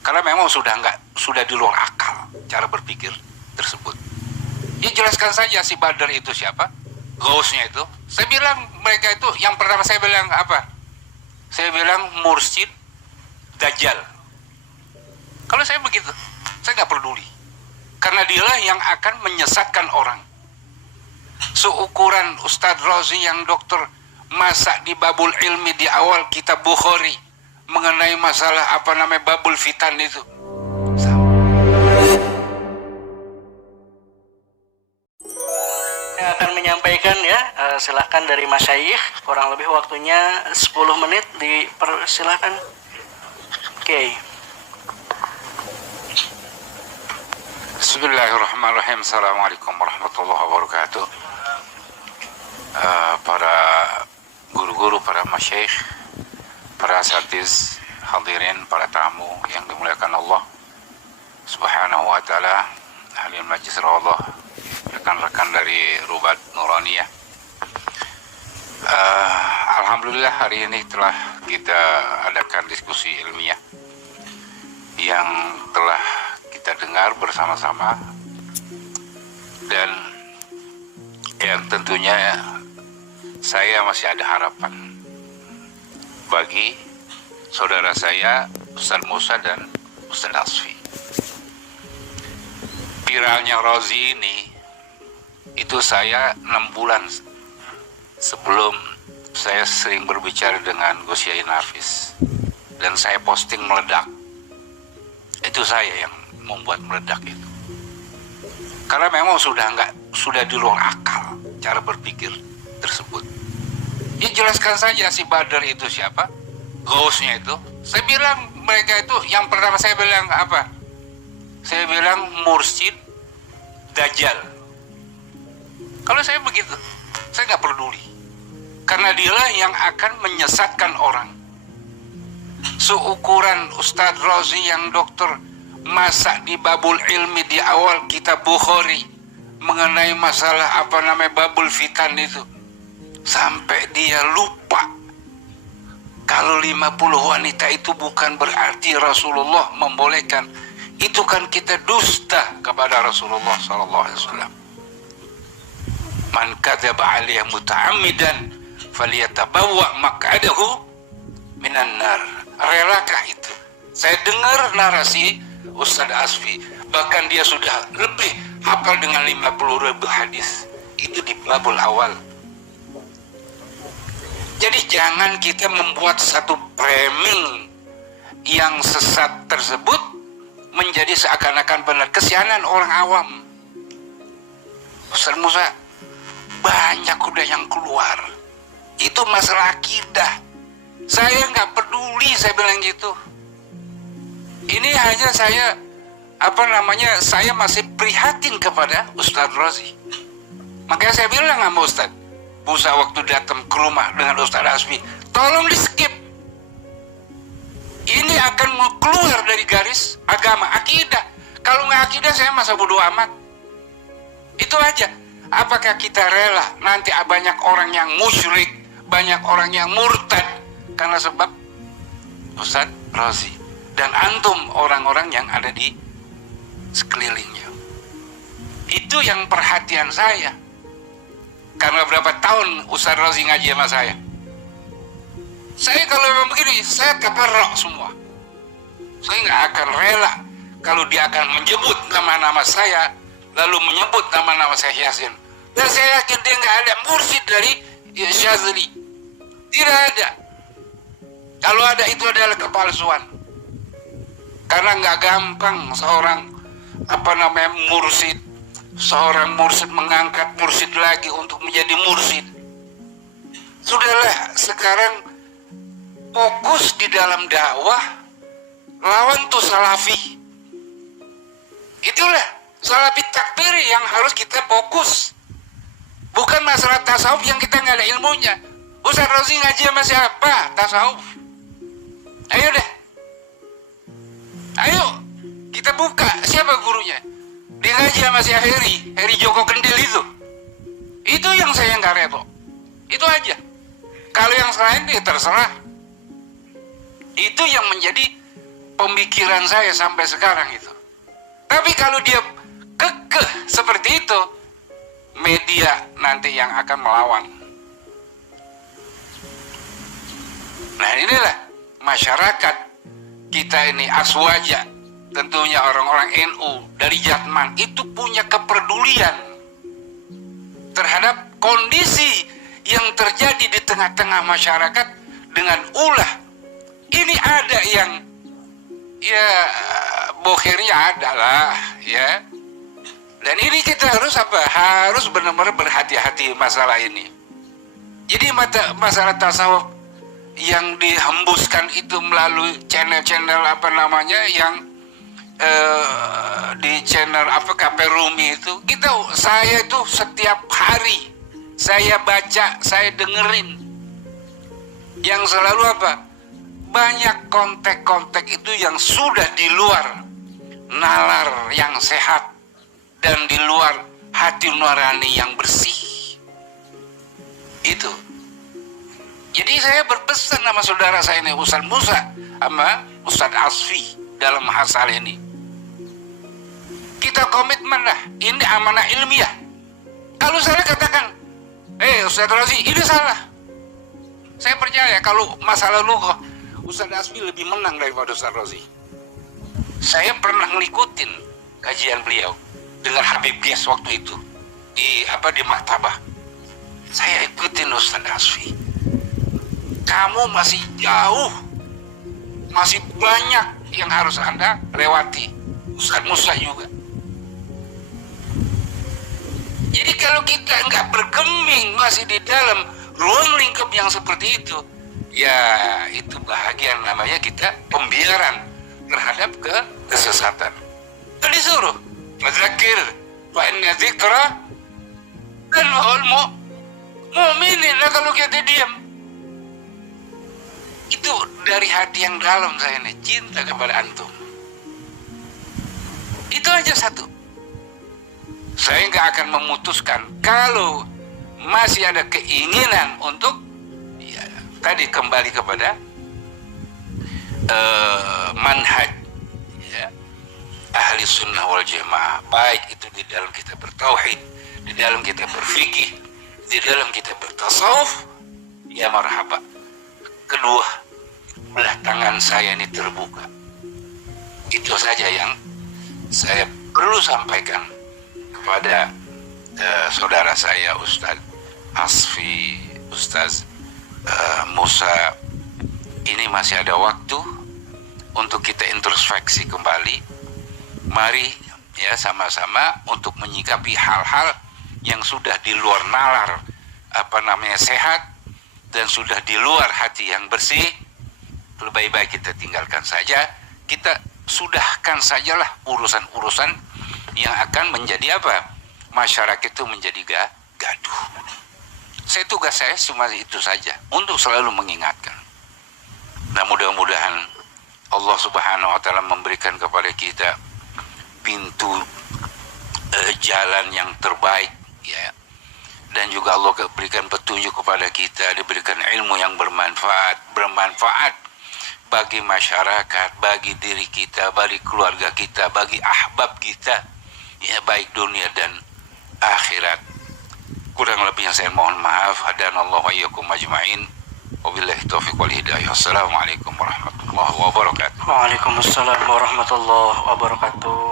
Karena memang sudah di luar akal cara berpikir tersebut. Ya jelaskan saja si Badar itu siapa, Ghausnya itu. Saya bilang mereka itu, yang pertama saya bilang apa? Saya bilang mursyid Dajjal. Kalau saya begitu, saya nggak peduli. Karena dialah yang akan menyesatkan orang. Seukuran Ustadz Razi yang dokter masak di babul ilmi di awal kitab Bukhari mengenai masalah babul fitan itu. Saya akan menyampaikan ya, silahkan dari Masyayikh, kurang lebih waktunya 10 menit, dipersilahkan. Oke. Bismillahirrahmanirrahim. Assalamualaikum warahmatullahi wabarakatuh. Para guru-guru, para masyayikh, para asatiz, hadirin, para tamu yang dimuliakan Allah Subhanahu wa ta'ala, ahli majlis Allah, rekan-rekan dari Rubat Nuraniyah. Alhamdulillah hari ini telah kita adakan diskusi ilmiah yang telah kita dengar bersama-sama, dan yang tentunya saya masih ada harapan bagi saudara saya Ustaz Musa dan Ustaz Asfi. Viralnya Razi ini itu saya 6 bulan sebelum saya sering berbicara dengan Gus Yai Nafis, dan saya posting meledak. Itu saya yang membuat meledak itu. Karena memang sudah di luar akal cara berpikir tersebut. Ya jelaskan saja si Badar itu siapa, Ghausnya itu. Saya bilang mereka itu, yang pertama saya bilang apa? Saya bilang mursyid Dajjal. Kalau saya begitu, saya nggak peduli. Karena dialah yang akan menyesatkan orang. Seukuran Ustadz Razi yang dokter masak di babul ilmi di awal kitab Bukhari mengenai masalah babul fitan itu, sampai dia lupa kalau 50 wanita itu bukan berarti Rasulullah membolehkan. Itu kan kita dusta kepada Rasulullah SAW. Man kadzaba alayya muta'ammidan falyatabawwa maq'adahu minan nar. Relakah itu? Saya dengar narasi Ustaz Asfi, bahkan dia sudah lebih hafal dengan 50.000 hadis. Itu di babul awal. Jadi jangan kita membuat satu framing yang sesat tersebut menjadi seakan-akan benar. Kesianan orang awam. Ustaz Musa, banyak udah yang keluar. Itu masalah akidah. Saya nggak peduli, saya bilang gitu. Ini hanya saya saya masih prihatin kepada Ustadz Razi. Makanya saya bilang sama Ustadz Musa waktu datang ke rumah dengan Ustadz Asfi, tolong di skip. Ini akan keluar dari garis agama, akidah. Kalau nggak akidah, saya masa bodo amat. Itu aja. Apakah kita rela nanti banyak orang yang musyrik, banyak orang yang murtad karena sebab Ustadz Razi dan antum orang-orang yang ada di sekelilingnya? Itu yang perhatian saya. Karena berapa tahun Ustadz Razi ngaji sama saya. Saya kalau memang begini, saya keperok semua. Saya nggak akan rela kalau dia akan menyebut nama-nama saya, lalu menyebut nama-nama saya Yasin. Dan saya yakin dia nggak ada mursyid dari Syazili. Tidak ada. Kalau ada, itu adalah kepalsuan. Karena nggak gampang seorang mursyid, seorang mursyid mengangkat mursyid lagi untuk menjadi mursyid. Sudahlah, sekarang fokus di dalam dakwah, lawan tuh salafi. Itulah salafi takfir yang harus kita fokus. Bukan masalah tasawuf yang kita nggak ada ilmunya. Ustaz Razi ngaji sama siapa tasawuf? Ayo deh. Ayo, kita buka siapa gurunya. Dia ngaji sama si Heri Joko Kendil itu. Itu yang saya nggak rela. Itu aja. Kalau yang selain dia terserah. Itu yang menjadi pemikiran saya sampai sekarang itu. Tapi kalau dia kekeh seperti itu, media nanti yang akan melawan. Nah inilah masyarakat kita ini aswaja, tentunya orang-orang NU dari Jatman itu punya kepedulian terhadap kondisi yang terjadi di tengah-tengah masyarakat dengan ulah. Ini ada yang ya bohirnya adalah ya. Dan ini kita harus apa? Harus benar-benar berhati-hati masalah ini. Jadi masalah tasawuf yang dihembuskan itu melalui channel-channel apa namanya yang di channel apa KP Rumi itu, saya itu setiap hari saya baca, saya dengerin yang selalu apa? Banyak kontek-kontek itu yang sudah di luar nalar yang sehat dan di luar hati nurani yang bersih. Itu. Jadi saya berpesan sama saudara saya ini Ustaz Musa sama Ustaz Asfi dalam masalah ini. Kita komitmen lah, ini amanah ilmiah. Kalau saya katakan, Ustaz Rozi ini salah. Saya percaya kalau masalah lughah Ustaz Asfi lebih menang daripada Ustaz Rozi. Saya pernah ngikutin kajian beliau dengan Habib Bias waktu itu di Maktabah. Saya ikutin Ustaz Asfi. Kamu masih jauh, masih banyak yang harus Anda lewati. Ustaz Musa juga. Jadi kalau kita nggak bergeming masih di dalam ruang lingkup yang seperti itu, ya itu bahagian namanya kita pembiaran terhadap kesesatan. Kan disuruh Madzakir fa inna dzikra tanfa'ul mu'minin. Nah kalau kita diam, itu dari hati yang dalam saya nih cinta kepada antum. Itu aja satu. Saya nggak akan memutuskan kalau masih ada keinginan untuk ya, tadi kembali kepada manhaj ya, ahli sunnah wal jamaah, baik itu di dalam kita bertauhid, di dalam kita berfikih, di dalam kita bertasawuf, ya marhaba. Kedua belah tangan saya ini terbuka. Itu saja yang saya perlu sampaikan kepada saudara saya Ustaz Asfi, Ustaz Musa. Ini masih ada waktu untuk kita introspeksi kembali. Mari ya sama-sama untuk menyikapi hal-hal yang sudah di luar nalar sehat dan sudah di luar hati yang bersih. Lebih baik kita tinggalkan saja. Kita sudahkan sajalah urusan-urusan yang akan menjadi apa? Masyarakat itu menjadi gaduh. Tugas saya cuma itu saja, untuk selalu mengingatkan. Nah mudah-mudahan Allah Subhanahu wa Ta'ala memberikan kepada kita pintu jalan yang terbaik ya. Dan juga Allah berikan petunjuk kepada kita, diberikan ilmu yang bermanfaat bagi masyarakat, bagi diri kita, bagi keluarga kita, bagi ahbab kita, ya baik dunia dan akhirat. Kurang lebihnya saya mohon maaf. Hadanallahu wa iyyakum ajma'in. Wabillahi taufiq wal hidayah. Assalamualaikum warahmatullahi wabarakatuh. Waalaikumsalam warahmatullahi wabarakatuh.